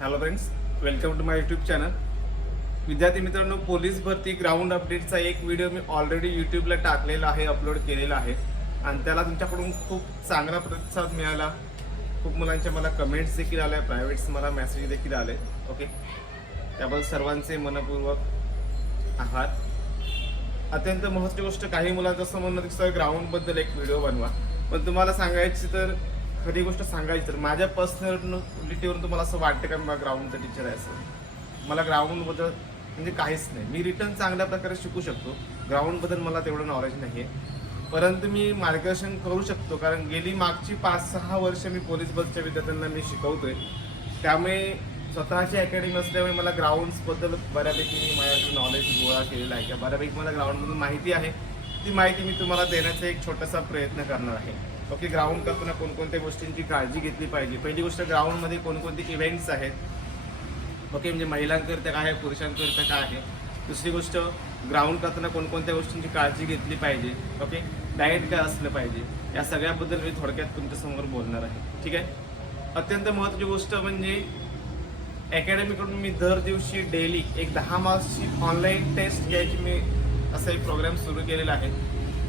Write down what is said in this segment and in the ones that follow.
Hello friends welcome to my YouTube channel विद्यार्थी मित्रांनो police भरती ग्राउंड अपडेटचा एक व्हिडिओ मी ऑलरेडी यूट्यूबला टाकलेला आहे अपलोड केलेला आहे. आणि त्याला तुमच्याकडून खूप चांगला प्रतिसाद मिळाला. खूप मुलांच्या मला कमेंट्स देखील आल्या प्रायव्हेट्स मला मेसेज देखील आले ओके त्याबद्दल सर्वांचे मनपूर्वक आभार. अत्यंत महत्त्वाची गोष्ट काही मुलांचं असं म्हणणं दिसतं ग्राउंडबद्दल एक व्हिडिओ बनवा. पण तुम्हाला सांगायची तर खरी गोष्ट सांगायची तर माझ्या पर्सनॅलिटीवरून तुम्हाला असं वाटतं का मला ग्राउंडचा टीचर आहे असं? मला ग्राउंडबद्दल म्हणजे काहीच नाही. मी रिटर्न चांगल्या प्रकारे शिकू शकतो. ग्राउंडबद्दल मला तेवढं नॉलेज नाही आहे परंतु मी मार्गदर्शन करू शकतो. कारण गेली मागची पाच सहा वर्ष मी पोलीस बसच्या विद्यार्थ्यांना मी शिकवतोय. त्यामुळे स्वतःची अकॅडमी असल्यामुळे मला ग्राउंड्सबद्दल बऱ्यापैकी मी माझ्याकडे नॉलेज गोळा केलेला आहे. किंवा बऱ्यापैकी मला ग्राउंडमधून माहिती आहे. ती माहिती मी तुम्हाला देण्याचा एक छोटासा प्रयत्न करणार आहे. ओके ग्राउंड करताना कोणकोणत्या गोष्टींची काळजी घेतली पाहिजे? पहिली गोष्ट ग्राउंडमध्ये कोणकोणते इव्हेंट्स आहेत? ओके म्हणजे महिलांकरिता काय आहे पुरुषांकरिता काय आहे? दुसरी गोष्ट ग्राउंड करताना कोणकोणत्या गोष्टींची काळजी घेतली पाहिजे? ओके डाएट काय असलं पाहिजे? या सगळ्याबद्दल मी थोडक्यात तुमच्यासमोर बोलणार आहे. ठीक आहे? अत्यंत महत्त्वाची गोष्ट म्हणजे अकॅडमीकडून मी दर दिवशी डेली एक दहा मार्क्सची ऑनलाईन टेस्ट घ्यायची मी असा एक प्रोग्राम सुरू केलेला आहे.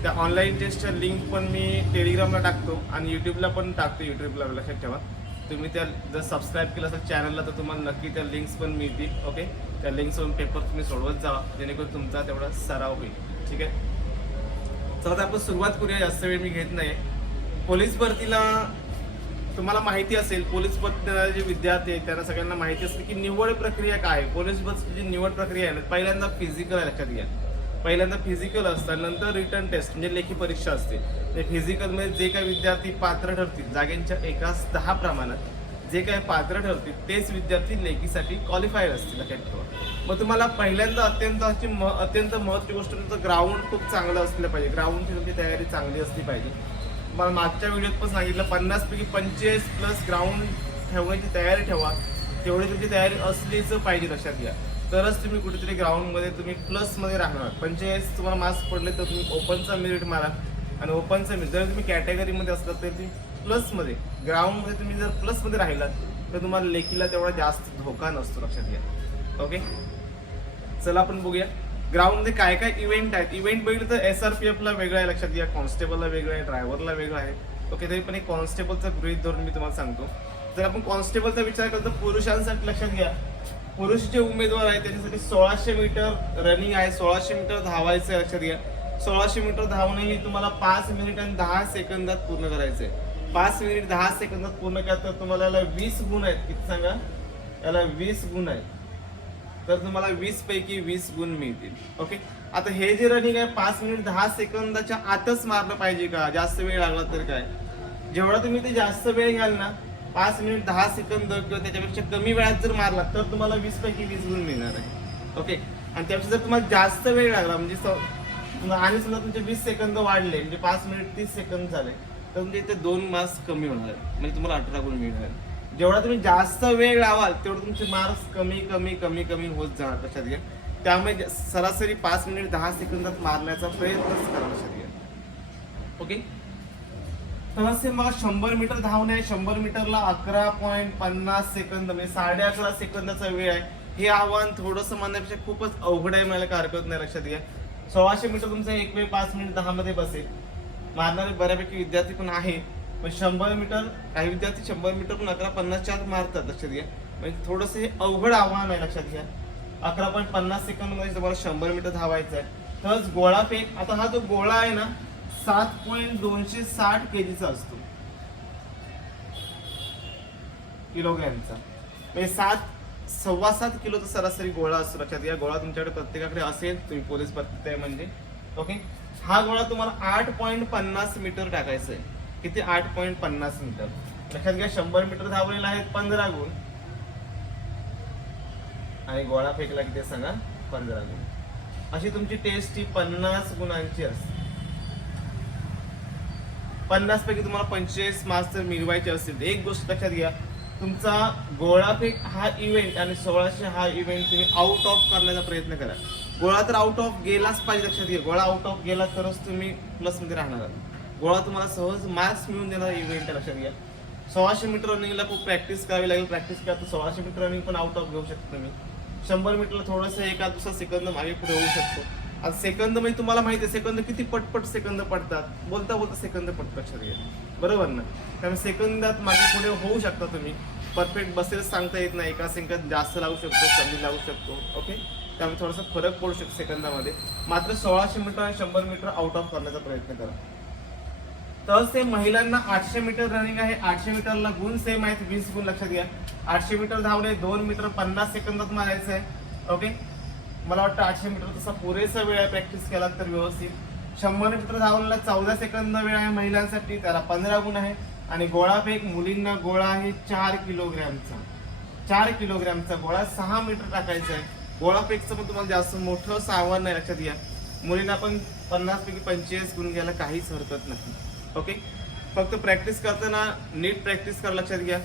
त्या ऑनलाईन टेस्टच्या लिंक पण मी टेलिग्रामला टाकतो आणि यूट्यूबला पण टाकतो यूट्यूबला लक्षात ठेवा. तुम्ही त्या जर सबस्क्राईब केलं असेल चॅनलला तर तुम्हाला नक्की त्या लिंक्स पण मिळतील ओके त्या लिंक्सवरून पेपर तुम्ही सोडवत जावा जेणेकरून तुमचा तेवढा सराव होईल ठीक आहे? चला तर आपण सुरुवात करूया जास्त वेळ मी घेत नाही पोलीस भरतीला तुम्हाला माहिती असेल पोलीस भरतीला जे विद्यार्थी आहेत त्यांना सगळ्यांना माहिती असेल की निवड प्रक्रिया काय आहे. पोलीस भरतीची जी निवड प्रक्रिया आहे ना पहिल्यांदा फिजिकल लक्षात घ्या. पहिल्यांदा फिजिकल असतं नंतर रिटर्न टेस्ट म्हणजे लेखी परीक्षा असते. म्हणजे ते फिजिकलमध्ये जे काही विद्यार्थी पात्र ठरतील जागेंच्या एकाच दहा प्रमाणात जे काही पात्र ठरतील तेच विद्यार्थी लेखीसाठी क्वालिफाईड असतील लक्षात ठेवा मग तुम्हाला पहिल्यांदा अत्यंत अशी म अत्यंत महत्त्वाची गोष्ट तुमचं ग्राउंड खूप चांगलं असलं पाहिजे. ग्राउंडची तुमची तयारी चांगली असली पाहिजे. मला मागच्या व्हिडिओत पण सांगितलं पन्नासपैकी पंचेचाळीस प्लस ग्राउंड ठेवण्याची तयारी ठेवा. तेवढी तुमची तयारी असलीच पाहिजे लक्षात घ्या. तरच तुम्ही कुठेतरी ग्राउंडमध्ये तुम्ही प्लसमध्ये राहणार. पंचेचाळीस तुम्हाला मार्क्स पडले तर तुम्ही ओपनचा मेरिट मारा. आणि ओपनचा मेरिट जर तुम्ही कॅटेगरीमध्ये असलात तर तुम्ही प्लसमध्ये ग्राउंडमध्ये तुम्ही जर प्लसमध्ये राहिलात तर तुम्हाला लेखीला तेवढा जास्त धोका नसतो लक्षात घ्या. ओके चला आपण बघूया. ग्राउंडमध्ये काय काय इव्हेंट आहेत? इव्हेंट बघितलं तर एस आर पी एफला वेगळं आहे लक्षात घ्या. कॉन्स्टेबलला वेगळं आहे ड्रायव्हरला वेगळं आहे. ओके तरी पण एक कॉन्स्टेबलचं गृहित धरून मी तुम्हाला सांगतो. जर आपण कॉन्स्टेबलचा विचार केला तर पुरुषांसाठी लक्षात घ्या. पुरुष जे उमेदवार आहे त्याच्यासाठी सोळाशे मीटर रनिंग आहे. सोळाशे मीटर धावायचं आहे लक्षात घ्या. सोळाशे मीटर धावणे हे तुम्हाला पाच मिनिट आणि दहा सेकंदात पूर्ण करायचं आहे पाच मिनिट दहा सेकंदात पूर्ण केलं तर तुम्हाला याला वीस गुण आहेत. किती सांगा? याला वीस गुण आहेत. तर तुम्हाला वीस पैकी वीस गुण मिळतील. ओके आता हे जे रनिंग आहे पाच मिनिट दहा सेकंदाच्या आतच मारलं पाहिजे का? जास्त वेळ लागला तर काय? जेवढा तुम्ही ते जास्त वेळ घ्याल ना पाच मिनिट दहा सेकंद किंवा त्याच्यापेक्षा कमी वेळात जर मारला तर तुम्हाला वीस पैकी वीस गुण मिळणार आहे. ओके आणि त्यापेक्षा जर तुम्हाला जास्त वेळ लागला म्हणजे आणि समजा तुमचे वीस सेकंद वाढले म्हणजे पाच मिनिट तीस सेकंद झाले तर तुमचे इथे दोन मार्क्स कमी होणार. म्हणजे तुम्हाला अठरा गुण मिळणार. जेवढा तुम्ही जास्त वेळ लावाल तेवढं तुमचे मार्क्स कमी कमी कमी कमी होत जाणार लक्षात घ्या. त्यामुळे सरासरी पाच मिनिट दहा सेकंदात मारण्याचा प्रयत्नच करा लक्षात घ्या. ओके तर असे मला शंभर मीटर धावणे आहे शंभर मीटरला अकरा पॉईंट पन्नास सेकंद म्हणजे साडे अकरा सेकंदाचा वेळ आहे. हे आव्हान थोडंसं म्हणण्यापेक्षा खूपच अवघड आहे मला काय हरकत नाही लक्षात घ्या सोळाशे मीटर तुमचा एक वेळ पाच मिनिट दहा मध्ये बसेल. मारणारे बऱ्यापैकी विद्यार्थी पण आहे. पण शंभर मीटर काही विद्यार्थी शंभर मीटर पण अकरा पन्नासच्या आत मारतात लक्षात घ्या म्हणजे थोडंसं हे अवघड आव्हान आहे लक्षात घ्या अकरा पॉईंट पन्नास सेकंदमध्ये तुम्हाला शंभर मीटर धावायचं आहे तर गोळा फेक आता हा जो गोळा आहे ना सात पॉईंट दोनशे साठ केजीचा असतो. किलोग्रॅमचा. म्हणजे सात सव्वा सात किलोचा सरासरी गोळा असतो लक्षात घ्या. गोळा तुमच्याकडे प्रत्येकाकडे असेल तुम्ही पोलीस पत्ते आहे म्हणजे. ओके? हा गोळा तुम्हाला आठ पॉईंट पन्नास मीटर टाकायचा आहे. किती? आठ पॉईंट पन्नास मीटर. लक्षात घ्या शंभर मीटर धावलेला आहे पंधरा गुण. आणि गोळा फेकला किती सांगा? पंधरा गुण. अशी तुमची टेस्ट ही पन्नास गुणांची असते. पन्नास पैकी तुम्हाला पंचेचाळीस मार्क्स जर मिळवायचे असतील. एक गोष्ट लक्षात घ्या तुमचा गोळाफेक हा इव्हेंट आणि सोळाशे हा इव्हेंट तुम्ही आउट ऑफ करण्याचा प्रयत्न करा. गोळा तर आउट ऑफ गेलाच पाहिजे लक्षात घ्या. गोळा आउट ऑफ गेला तरच तुम्ही प्लसमध्ये राहणार आहात. गोळा तुम्हाला सहज मार्क्स मिळून देणारा इव्हेंट आहे लक्षात घ्या. सोळाशे मीटर रनिंगला खूप प्रॅक्टिस करावी लागेल. प्रॅक्टिस करा तर सोळाशे मीटर रनिंग पण आउट ऑफ घेऊ शकतो तुम्ही. शंभर मीटरला थोडंसं एका दुसरा सेकंद मागे पुढे होऊ शकतो. आता सेकंद म्हणजे तुम्हाला माहिती आहे सेकंद किती पटपट सेकंद पडतात. बोलता बोलता सेकंद पटपट शरीर बरोबर ना? त्यामुळे सेकंदात मागे पुढे होऊ शकता तुम्ही. परफेक्ट बसेल सांगता येत नाही एका सेकंद जास्त लावू शकतो कमी लावू शकतो ओके त्यामुळे थोडासा फरक पडू शकतो सेकंदामध्ये. मात्र सोळाशे मीटर आणि शंभर मीटर आउट ऑफ करण्याचा प्रयत्न करा. तर सेम महिलांना आठशे मीटर रनिंग आहे आठशे मीटरला गुण सेम आहेत वीस गुण लक्षात घ्या. आठशे मीटर धावणे दोन मीटर पन्नास सेकंदात मारायचं आहे ओके मला वाटतं आठशे मीटर तसा पुरेसा वेळ आहे प्रॅक्टिस केला तर व्यवस्थित. शंभर मीटर धावलेला चौदा सेकंद वेळ आहे महिलांसाठी त्याला पंधरा गुण आहे. आणि गोळा फेक मुलींना गोळा आहे चार किलोग्रॅमचा. चार किलोग्रॅमचा गोळा सहा मीटर टाकायचा आहे. गोळा फेकचं पण तुम्हाला जास्त मोठं असं आव्हान नाही लक्षात घ्या. मुलींना पण पन्नास पैकी पंचेचाळीस गुण घ्यायला काहीच हरकत नाही. ओके फक्त प्रॅक्टिस करताना नीट प्रॅक्टिस करा लक्षात घ्या.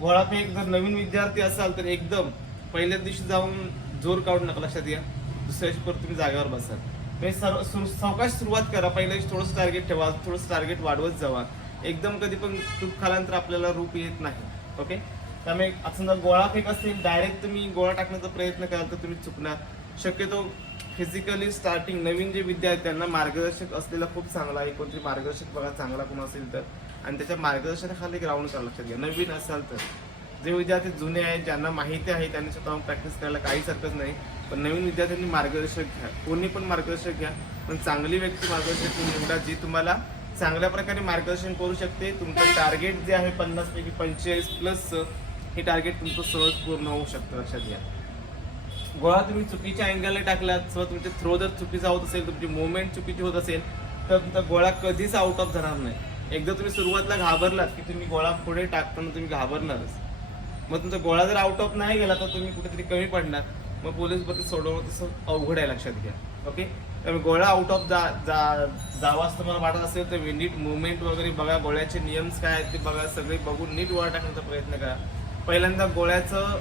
गोळा फेक जर नवीन विद्यार्थी असाल तर एकदम पहिल्या दिवशी जाऊन जोर काढू नका लक्षात घ्या. दुसऱ्याची परत तुम्ही जागेवर बसाल म्हणजे सर्व सुरु- सावकाश सुरुवात करा. पहिल्याची थोडंसं टार्गेट ठेवा. थोडंसं टार्गेट वाढवत जावा. एकदम कधी पण चूक खाल्यानंतर आपल्याला रूप येत नाही. ओके त्यामुळे आता समजा गोळा फेक असेल डायरेक्ट तुम्ही गोळा टाकण्याचा प्रयत्न कराल तर तुम्ही चुकणार. शक्यतो फिजिकली स्टार्टिंग नवीन जे विद्यार्थी त्यांना मार्गदर्शक असलेला खूप चांगला आहे. कोणतरी मार्गदर्शक बघा चांगला कोण असेल तर. आणि त्याच्या मार्गदर्शनाखाली ग्राउंड करा लक्षात घ्या. नवीन असाल तर. जे विद्यार्थी जुने आहेत ज्यांना माहिती आहे त्यांनी स्वतःहून प्रॅक्टिस करायला काहीच हरकत नाही. पण नवीन विद्यार्थ्यांनी मार्गदर्शक घ्या. कोणी पण मार्गदर्शक घ्या. पण चांगली व्यक्ती मार्गदर्शक तुम्ही निवडा जी तुम्हाला चांगल्या प्रकारे मार्गदर्शन करू शकते. तुमचं टार्गेट जे आहे पन्नास पैकी पंचेचाळीस प्लस हे टार्गेट तुमचं सहज पूर्ण होऊ शकतं. लक्षात घ्या. गोळा तुम्ही चुकीच्या अँगलला टाकलात किंवा तुमचे थ्रो जर चुकीचा होत असेल तुमची मुवमेंट चुकीची होत असेल तर तुमचा गोळा कधीच आउट ऑफ जाणार नाही. एकदा तुम्ही सुरुवातीला घाबरलात की तुम्ही गोळा पुढे टाकताना तुम्ही घाबरणारच. मग तुमचा गोळा जर आउट ऑफ नाही गेला तर तुम्ही कुठेतरी कमी पडणार. मग पोलीस भरती सोडवणं तसं अवघड आहे लक्षात घ्या. ओके त्यामुळे गोळा आउट ऑफ जा जा जावाच तुम्हाला वाटत असेल तर नीट मुवमेंट वगैरे बघा. गोळ्याचे नियम्स काय आहेत ते बघा. सगळे बघून नीट गोळा टाकण्याचा प्रयत्न करा. पहिल्यांदा गोळ्याचं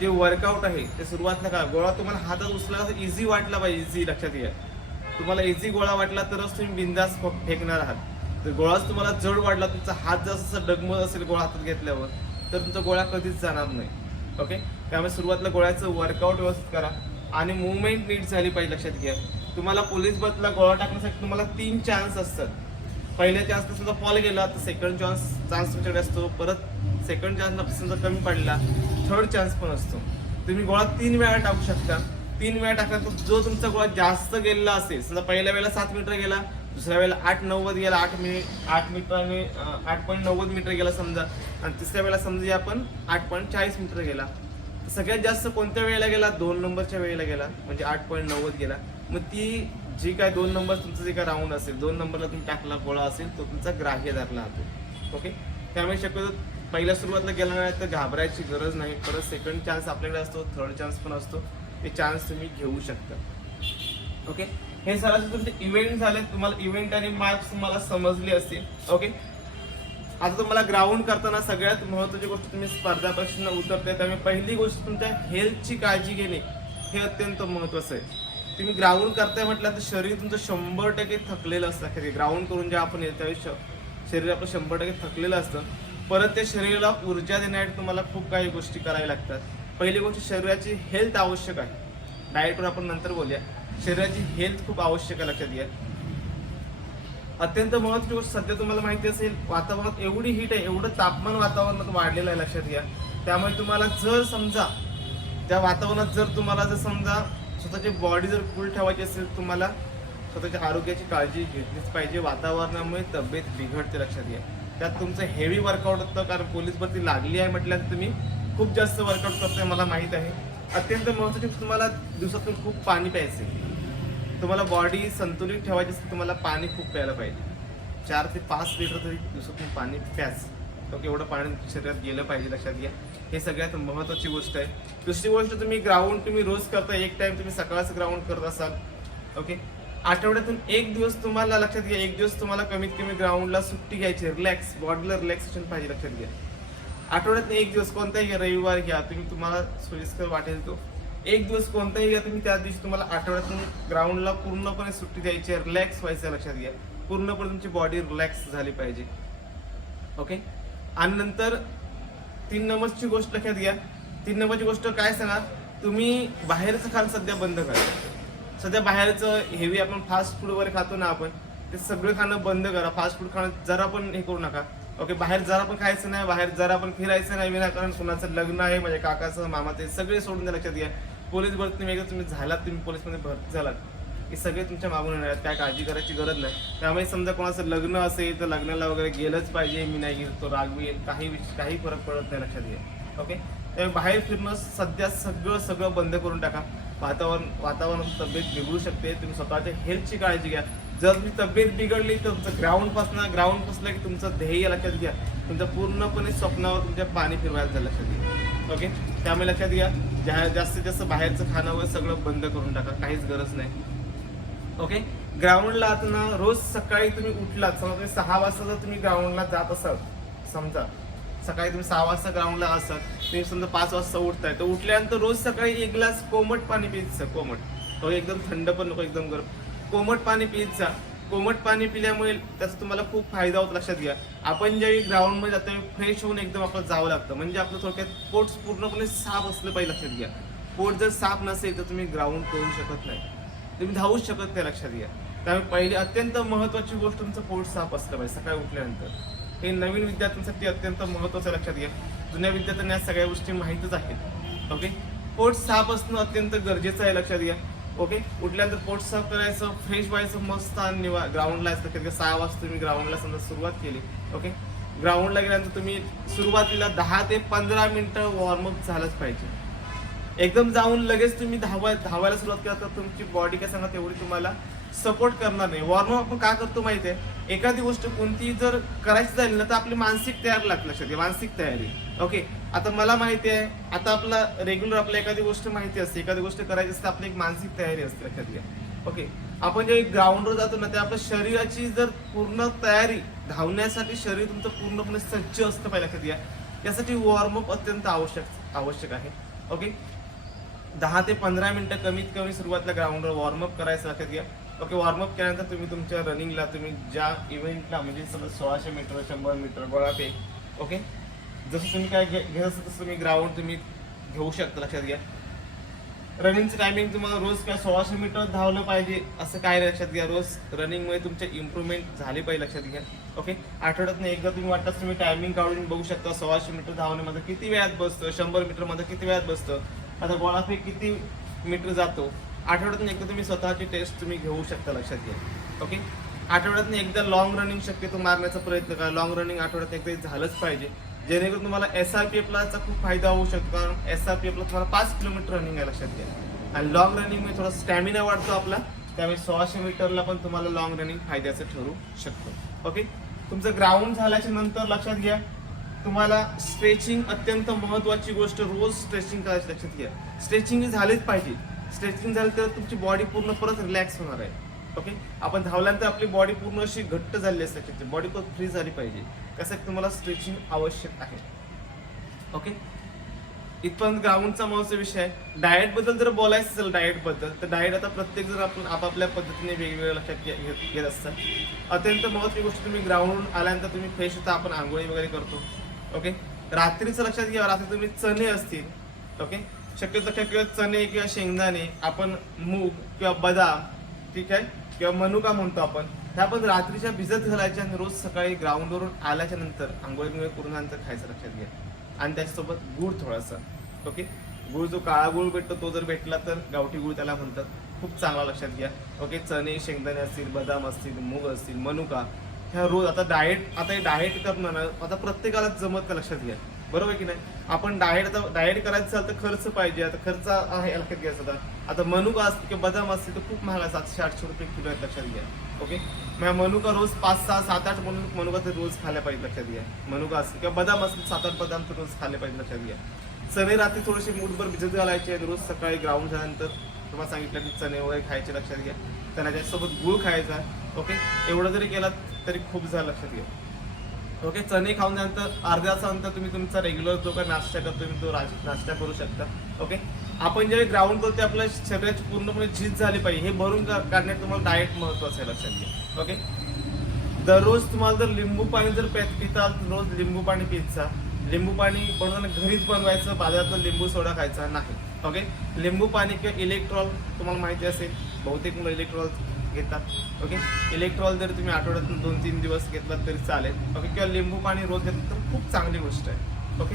जे वर्कआउट आहे ते सुरुवात नका. गोळा तुम्हाला हातात उचला इझी वाटला पाहिजे इझी लक्षात घ्या. तुम्हाला इझी गोळा वाटला तरच तुम्ही बिंदास फेकणार आहात. तर गोळाच तुम्हाला जड वाटला तुमचा हात जास्त डगमग असेल गोळा हातात घेतल्यावर तर तुमचा गोळा कधीच जाणार नाही. ओके त्यामुळे सुरुवातीला गोळ्याचं वर्कआउट व्यवस्थित करा. आणि मुवमेंट नीट झाली पाहिजे लक्षात घ्या. तुम्हाला पोलीस बदला गोळा टाकण्यासाठी तुम्हाला तीन चान्स असतात. पहिल्या चान्सला समजा फॉल गेला तर सेकंड चान्स चान्स तुमच्याकडे असतो. परत सेकंड चान्सला समजा कमी पडला थर्ड चान्स पण असतो. तुम्ही गोळा तीन वेळा टाकू शकता. तीन वेळा टाकला तर जो तुमचा गोळा जास्त गेलेला असेल समजा पहिल्या वेळेला सात मीटर गेला दुसऱ्या वेळेला आठ नव्वद गेला आठ मिनिट आठ मीटर आठ पॉईंट नव्वद मीटर गेला समजा. आणि तिसऱ्या वेळेला समजा आपण आठ पॉईंट चाळीस मीटर गेला. तर सगळ्यात जास्त कोणत्या वेळेला गेला? दोन नंबरच्या वेळेला गेला. म्हणजे आठ पॉईंट नव्वद गेला. मग ती जी काय दोन नंबर तुमचं जे काय राऊंड असेल दोन नंबरला तुम्ही टाकला गोळा असेल तो तुमचा ग्राह्य धरला जातो. ओके त्यामुळे शक्यतो पहिल्या सुरुवातीला गेला नाही तर घाबरायची गरज नाही. परत सेकंड चान्स आपल्याकडे असतो थर्ड चान्स पण असतो. ते चान्स तुम्ही घेऊ शकता. ओके हे सरासरी तुमचे इव्हेंट झाले तुम्हाला इव्हेंट आणि मार्क्स तुम्हाला समजले असतील ओके आता तुम्हाला ग्राउंड करताना सगळ्यात महत्वाची गोष्ट तुम्ही स्पर्धा प्रश्न उतरते त्यामुळे पहिली गोष्ट तुमच्या हेल्थची काळजी घेणे हे अत्यंत महत्वाचं आहे. तुम्ही ग्राउंड करताय म्हटलं तर शरीर तुमचं शंभर टक्के थकलेलं असतं. ग्राउंड करून जे आपण येतो त्यावेळी शरीर आपलं शंभर टक्के थकलेलं असतं. परत त्या शरीराला ऊर्जा देण्यासाठी तुम्हाला खूप काही गोष्टी कराव्या लागतात. पहिली गोष्ट शरीराची हेल्थ आवश्यक आहे. डाएटवर आपण नंतर बोलूया. शरीराची हेल्थ खूप आवश्यक आहे लक्षात घ्या. अत्यंत महत्वाची गोष्ट सध्या तुम्हाला माहिती असेल वातावरणात एवढी हीट आहे एवढं तापमान वातावरणात वाढलेलं आहे लक्षात घ्या. त्यामुळे तुम्हाला जर समजा त्या वातावरणात जर तुम्हाला जर समजा स्वतःची बॉडी जर कूल ठेवायची असेल तुम्हाला स्वतःच्या आरोग्याची काळजी घेतलीच पाहिजे. वातावरणामुळे तब्येत बिघडते लक्षात घ्या. त्यात तुमचं हेवी वर्कआउट होतं कारण पोलीस भरती लागली आहे म्हटल्यानंतर तुम्ही खूप जास्त वर्कआउट करतोय मला माहीत आहे. अत्यंत महत्त्वाची तुम्हाला दिवसातून खूप पाणी प्यायचं आहे. तुम्हाला बॉडी संतुलित ठेवायची असेल तुम्हाला पाणी खूप प्यायला पाहिजे. चार ते पाच लिटर तरी दिवसातून पाणी प्याच. ओके एवढं पाणी शरीरात गेलं पाहिजे लक्षात घ्या. हे सगळ्यात महत्त्वाची गोष्ट आहे. दुसरी गोष्ट तुम्ही ग्राउंड तुम्ही रोज करता एक टाइम तुम्ही सकाळचं ग्राउंड करत असाल. ओके आठवड्यातून एक दिवस तुम्हाला लक्षात घ्या एक दिवस तुम्हाला कमीत कमी ग्राउंडला सुट्टी घ्यायची. रिलॅक्स बॉडीला रिलॅक्सेशन पाहिजे लक्षात घ्या. आठवड्यात एक दिवस कोणताही घ्या रविवार घ्या तुम्ही तुम्हाला सोयीस्कर वाटेल तो. एक दिवस कोणताही घ्या तुम्ही त्या दिवशी तुम्हाला आठवड्यातून ग्राउंडला पूर्णपणे सुट्टी द्यायची रिलॅक्स व्हायचं लक्षात घ्या. पूर्णपणे तुमची बॉडी रिलॅक्स झाली पाहिजे. ओके आणि नंतर तीन नंबरची गोष्ट लक्षात घ्या. तीन नंबरची गोष्ट काय सांगा तुम्ही बाहेरचं खाणं सध्या बंद करा. सध्या बाहेरचं हेवी आपण फास्ट फूड वगैरे खातो ना आपण ते सगळं खाणं बंद करा. फास्ट फूड खाणं जरा पण हे करू नका. ओके बाहेर जरा पण खायचं नाही बाहेर जरा पण फिरायचं नाही विनाकारण कुणाचं लग्न आहे माझ्या काकाचं मामाचं सगळे सोडून द्या लक्षात घ्या. पोलीस भरती एकदा तुम्ही झालात तुम्ही पोलीसमध्ये भरती झालात. हे सगळे तुमच्या मागून येणार आहेत. काय काळजी करायची गरज नाही. त्यामुळे समजा कोणाचं लग्न असेल तर लग्नाला वगैरे गेलंच पाहिजे. मी नाही गेलो तो रागवेल काही विषय काही फरक पडत नाही लक्षात घ्या. ओके? त्यामुळे बाहेर फिरणं सध्या सगळं सगळं बंद करून टाका. वातावरण वातावरण तब्येत बिघडू शकते. तुम्ही स्वतःच्या हेल्थची काळजी घ्या. जर तुमची तब्येत बिघडली तर तुमचं ग्राउंडपासून ग्राउंड पसलं की तुमचं ध्येय लक्षात घ्या. तुमचं पूर्णपणे स्वप्नावर तुमच्या पाणी फिरवायला लक्षात घ्या. ओके? त्यामुळे लक्षात घ्या ज्या जास्तीत जास्त बाहेरचं खाणं वगैरे सगळं बंद करून टाका काहीच गरज नाही. ओके? ग्राउंडला आता ना रोज सकाळी तुम्ही उठलात समजा तुम्ही सहा वाजता जर तुम्ही ग्राउंडला जात असाल समजा सकाळी तुम्ही सहा वाजता ग्राउंडला असाल तुम्ही समजा पाच वाजता उठताय तर उठल्यानंतर रोज सकाळी एक ग्लास कोमट पाणी पियचं कोमट. तो एकदम थंड पण नको एकदम गरम. कोमट पाणी पियचा कोमट पाणी पिल्यामुळे त्याचा तुम्हाला खूप फायदा होतो लक्षात घ्या. आपण ज्यावेळी ग्राउंडमध्ये जातो फ्रेश होऊन एकदम आपलं जावं लागतं. म्हणजे आपलं थोडक्यात पोट पूर्णपणे साफ असलं पाहिजे लक्षात घ्या. पोट जर साफ नसेल तर तुम्ही ग्राउंड करू शकत नाही. तुम्ही धावूच शकत नाही लक्षात घ्या. त्यामुळे पहिली अत्यंत महत्त्वाची गोष्ट तुमचं पोट साफ असलं पाहिजे सकाळी उठल्यानंतर. हे नवीन विद्यार्थ्यांसाठी अत्यंत महत्त्वाचं आहे लक्षात घ्या. जुन्या विद्यार्थ्यांना या सगळ्या गोष्टी माहीतच आहेत. ओके पोट साफ असणं अत्यंत गरजेचं आहे लक्षात घ्या. ओके उठल्यानंतर पोट साफ करायचं फ्रेश व्हायचं मस्त आणि निवा ग्राउंडला असतं. कारण की सहा वाजता तुम्ही ग्राउंडला समजा सुरुवात केली. ओके ग्राउंडला गेल्यानंतर तुम्ही सुरुवातीला दहा ते पंधरा मिनटं वॉर्मअप झालंच पाहिजे. एकदम जाऊन लगेच तुम्ही धावा धावायला सुरुवात केला तर तुमची बॉडी काय सांगा तेवढी तुम्हाला सपोर्ट करणार नाही. वॉर्मअप आपण का करतो माहिती आहे एखादी गोष्ट कोणती जर करायची झाली ना तर आपली मानसिक तयार लागते लक्षात मानसिक तयारी. ओके आता मला माहिती आहे आता आपला रेग्युलर आपल्या एखादी गोष्ट माहिती असते एखादी गोष्ट करायची असते आपली एक मानसिक तयारी असते लक्षात घ्या ओके आपण जे ग्राउंडवर जातो ना ते आपल्या शरीराची जर पूर्ण तयारी धावण्यासाठी शरीर तुमचं पूर्णपणे सज्ज असतं पाहिजे कधी घ्या यासाठी वॉर्मअप अत्यंत आवश्यक आवश्यक आहे. ओके दहा ते पंधरा मिनटं कमीत कमी सुरुवातीला ग्राउंडवर वॉर्मअप करायचं लक्षात घ्या ओके वॉर्मअप केल्यानंतर तुम्ही तुमच्या रनिंगला तुम्ही ज्या इव्हेंटला म्हणजे समज सोळाशे मीटर शंभर मीटर गोळाफे ओके जसं तुम्ही काय घे- घेत असाल तसं तुम्ही ग्राउंड तुम्ही घेऊ शकता लक्षात घ्या. रनिंगचं टायमिंग तुम्हाला रोज काय सोळाशे मीटर धावलं पाहिजे असं काय लक्षात घ्या. रोज रनिंगमुळे तुमचे इम्प्रूव्हमेंट झाली पाहिजे लक्षात घ्या. ओके आठवड्यात एकदा तुम्ही वाटतं तुम्ही टायमिंग काढून बघू शकता सोळाशे मीटर धावण्यामध्ये किती वेळात बसतं शंभर मीटरमध्ये किती वेळात बसतं आता गोळाफेक किती मीटर जातो आठवड्यातून एकदा तुम्ही स्वतःची टेस्ट तुम्ही घेऊ शकता लक्षात घ्या. ओके आठवड्यातून एकदा लॉंग रनिंग शक्यतो मारण्याचा प्रयत्न करा. लॉंग रनिंग आठवड्यात एकदा झालंच पाहिजे. जेणेकरून तुम्हाला एस आर पी एफलाचा खूप फायदा होऊ शकतो कारण एस आर पी एफला तुम्हाला पाच किलोमीटर रनिंग आहे लक्षात घ्या आणि लॉंग रनिंगमुळे थोडा स्टॅमिना वाढतो आपला त्यामुळे सोळाशे मीटरला पण तुम्हाला लॉंग रनिंग फायद्याचं ठरू शकतो. ओके तुमचं ग्राउंड झाल्याच्यानंतर लक्षात घ्या तुम्हाला स्ट्रेचिंग अत्यंत महत्वाची गोष्ट रोज स्ट्रेचिंग करायची लक्षात घ्या. स्ट्रेचिंग झालीच पाहिजे. स्ट्रेचिंग झाली तर तुमची बॉडी पूर्ण परत रिलॅक्स होणार आहे. ओके आपण धावल्यानंतर आपली बॉडी पूर्ण अशी घट्ट झाली असते त्याची बॉडी पण फ्री झाली पाहिजे. कसं आहे, तुम्हाला स्ट्रेचिंग आवश्यक आहे. ओके इथपर्यंत ग्राउंडचा महत्त्वाचा विषय आहे. डाएटबद्दल जर बोलायचं असेल डाएटबद्दल तर डाएट आता प्रत्येक जर आपण आपापल्या पद्धतीने वेगवेगळ्या लक्षात घेत घेत असतात. अत्यंत महत्वाची गोष्ट तुम्ही ग्राउंडवरून आल्यानंतर तुम्ही फ्रेश होता आपण आंघोळी वगैरे करतो. ओके रात्रीचं लक्षात घ्या रात्री तुम्ही चणे असतील. ओके शक्यतो लक्षात किंवा चणे किंवा शेंगदाणे आपण मूग किंवा बदाम ठीक आहे? किंवा मनुका म्हणतो आपण? ह्या पण रात्रीच्या भिजत घालायच्या आणि रोज सकाळी ग्राउंडवरून आल्याच्यानंतर आंघोळीमुळे करून नंतर खायचं लक्षात घ्या. आणि त्याच्यासोबत गूळ थोडासा. ओके? गूळ जो काळा गूळ भेटतो तो जर भेटला तर गावठी गूळ त्याला म्हणतात. खूप चांगला लक्षात घ्या. ओके? चणे शेंगदाणे असतील बदाम असतील मूग असतील मनुका. ह्या रोज आता डाएट आता हे डाएट करणं आता प्रत्येकाला जमत का लक्षात घ्या? बरोबर की नाही? आपण डाएट आता डाएट करायचं असेल तर खर्च पाहिजे. आता खर्च आहे लक्षात घ्यायचा आता आता मनुका असते किंवा बदाम असते तर खूप महाग सातशे आठशे रुपये किलो आहेत लक्षात घ्या. ओके मग मनुका रोज पाच सहा सात आठ म्हणून मनुका तर रोज खायला पाहिजे लक्षात घ्या. मनुका असतील किंवा बदाम असतील सात आठ बदाम तर रोज खाल्ले पाहिजे लक्षात घ्या. चणे रात्री थोडेसे मूठभर भिजत घालायचे रोज सकाळी ग्राउंड झाल्यानंतर तुम्हाला सांगितलं की चणे वगैरे खायचे लक्षात घ्या. त्यांना त्याच्यासोबत गुळ खायचा. ओके एवढं जरी केला तरी खूप झालं लक्षात घ्या. ओके चणे खाऊन त्यानंतर अर्ध्या तासानंतर तुम्ही तुमचा रेग्युलर जो काही नाश्ता करतो तुम्ही तो नाश्ता करू शकता. ओके? आपण ज्यावेळी ग्राउंड करतो आपल्या शरीराची पूर्णपणे झीज झाली पाहिजे हे भरून काढण्यात तुम्हाला डाएट महत्वाचं आहे लक्षात घ्या. ओके? दररोज तुम्हाला जर लिंबू पाणी जर पिताल रोज लिंबू पाणी पियचा लिंबू पाणी बनवताना घरीच बनवायचं बाजारातलं लिंबू सोडा खायचा नाही. ओके? लिंबू पाणी किंवा इलेक्ट्रॉल तुम्हाला माहिती असेल बहुतेक मुलं इलेक्ट्रॉल घेतात. ओके इलेक्ट्रॉल जर तुम्ही आठवड्यातून दोन तीन दिवस घेतलात तरी चालेल. ओके किंवा लिंबू पाणी रोज घेतलं तर खूप चांगली गोष्ट आहे. ओके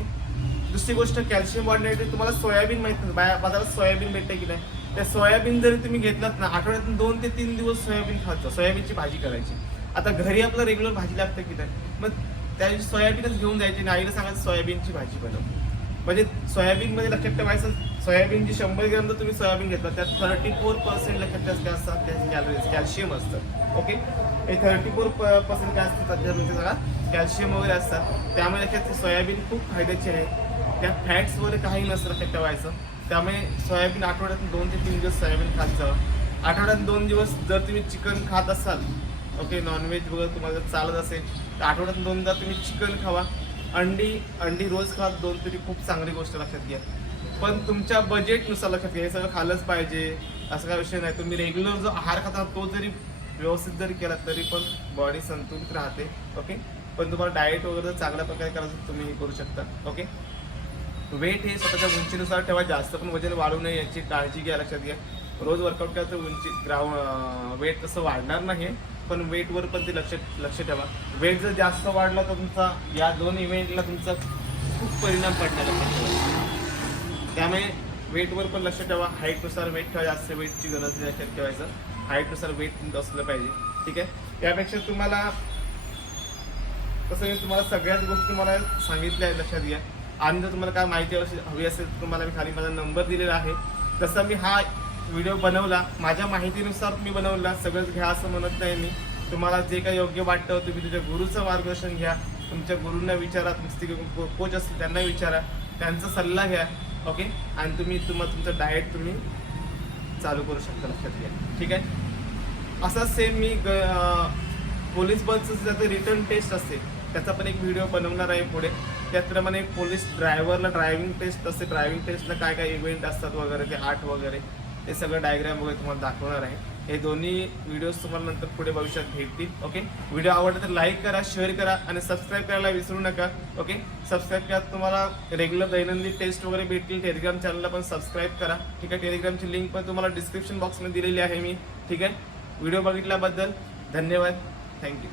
दुसरी गोष्ट कॅल्शियम वाढण्यासाठी तुम्हाला सोयाबीन माहीत नाही. बाया- बाजारात सोयाबीन भेटते की नाही? त्या सोयाबीन जरी तुम्ही घेतलात ना आठवड्यातून दोन ते तीन दिवस सोयाबीन खायचं. सोयाबीनची भाजी करायची. आता घरी आपलं रेग्युलर भाजी लागते की नाही? मग त्या दिवशी सोयाबीनच घेऊन जायची आणि आईला सांगायचं सोयाबीनची भाजी बनव. म्हणजे सोयाबीन मध्ये लक्षात ठेवायचं सोयाबीनची शंभर ग्रॅम जर तुम्ही सोयाबीन घेतला त्यात थर्टी फोर पर्सेंट लक्षात जास्त असतात त्याचे कॅलरीज कॅल्शियम असतं. ओके हे थर्टी फोर पर्सेंट काय असतं? म्हणजे जरा कॅल्शियम वगैरे असतात. त्यामुळे लक्षात सोयाबीन खूप फायद्याची आहे. त्यात फॅट्स वगैरे काही नसतं लक्षात ठेवायचं. त्यामुळे सोयाबीन आठवड्यातून दोन ते तीन दिवस सोयाबीन खात जावं. आठवड्यात दोन दिवस जर तुम्ही चिकन खात असाल ओके नॉनव्हेज वगैरे तुम्हाला जर चालत असेल तर आठवड्यातून दोनदा तुम्ही चिकन खावा. अंडी अंडी रोज खा दोन तरी खूप चांगली गोष्ट लक्षात घ्या. पण तुमच्या बजेटनुसार लक्षात घ्या हे सगळं खालंच पाहिजे असा काय विषय नाही. तुम्ही रेग्युलर जो आहार खाता तो जरी व्यवस्थित जरी केला तरी पण बॉडी संतुलित राहते ओके पण तुम्हाला डाएट वगैरे चांगल्या प्रकारे करायचं तुम्ही हे करू शकता ओके वेट हे स्वतःच्या उंचीनुसार ठेवा जास्त पण वजन वाढू नये याची काळजी घ्या लक्षात घ्या. रोज वर्कआउट केला तर उंची ग्राउंड वेट तसं वाढणार नाही पण वेटवर पण ते लक्ष लक्ष ठेवा. वेट जर जास्त वाढला तर तुमचा या दोन इव्हेंटला तुमचा खूप परिणाम पडणार त्यामुळे वेटवर पण लक्ष ठेवा. हाईटनुसार वेट ठेवा. जास्त वेटची गरज नाही लक्षात ठेवायचं. हाईटनुसार वेट असलं पाहिजे. ठीक आहे? त्यापेक्षा तुम्हाला तसं मी तुम्हाला सगळ्याच गोष्टी तुम्हाला सांगितल्या आहेत लक्षात घ्या. आणि जर तुम्हाला काय माहिती असेल- हवी असेल तर तुम्हाला मी खाली माझा नंबर दिलेला आहे. तसं मी हा व्हिडिओ बनवला माझ्या माहितीनुसार मी बनवला सगळंच घ्या असं म्हणत नाही मी. तुम्हाला जे काही योग्य वाटतं तुम्ही तुमच्या गुरुचं मार्गदर्शन घ्या. तुमच्या गुरूंना विचारा तुमचे कोच असतील त्यांना विचारा. त्यांचा सल्ला घ्या ओके? आणि तुम्ही तुम्हाला तुमचं डाएट तुम्ही चालू करू शकता लक्षात घ्या. ठीक आहे? असा सेम मी ग- पोलीस बसचं ज्याचं रिटर्न टेस्ट असते त्याचा पण एक व्हिडिओ बनवणार आहे पुढे. त्याचप्रमाणे पोलीस ड्रायव्हरला ड्रायव्हिंग टेस्ट असते. ड्रायव्हिंग टेस्टला काय काय इव्हेंट असतात वगैरे ते आठ वगैरे. ते सगळं डायग्राम वगैरे तुम्हाला दाखवणार आहे. हे दोन्ही व्हिडिओज तुम्हाला नंतर पुढे भविष्यात भेटतील ओके व्हिडिओ आवडला तर लाईक करा शेअर करा आणि सबस्क्राईब करायला विसरू नका ओके सबस्क्राईब करा तुम्हाला रेग्युलर दैनंदिन टेस्ट वगैरे भेटतील. टेलिग्राम चॅनलला पण सबस्क्राईब करा. ठीक आहे? टेलिग्रामची लिंक पण तुम्हाला डिस्क्रिप्शन बॉक्समध्ये दिलेली आहे मी. ठीक आहे? व्हिडिओ बघितल्याबद्दल धन्यवाद. थँक्यू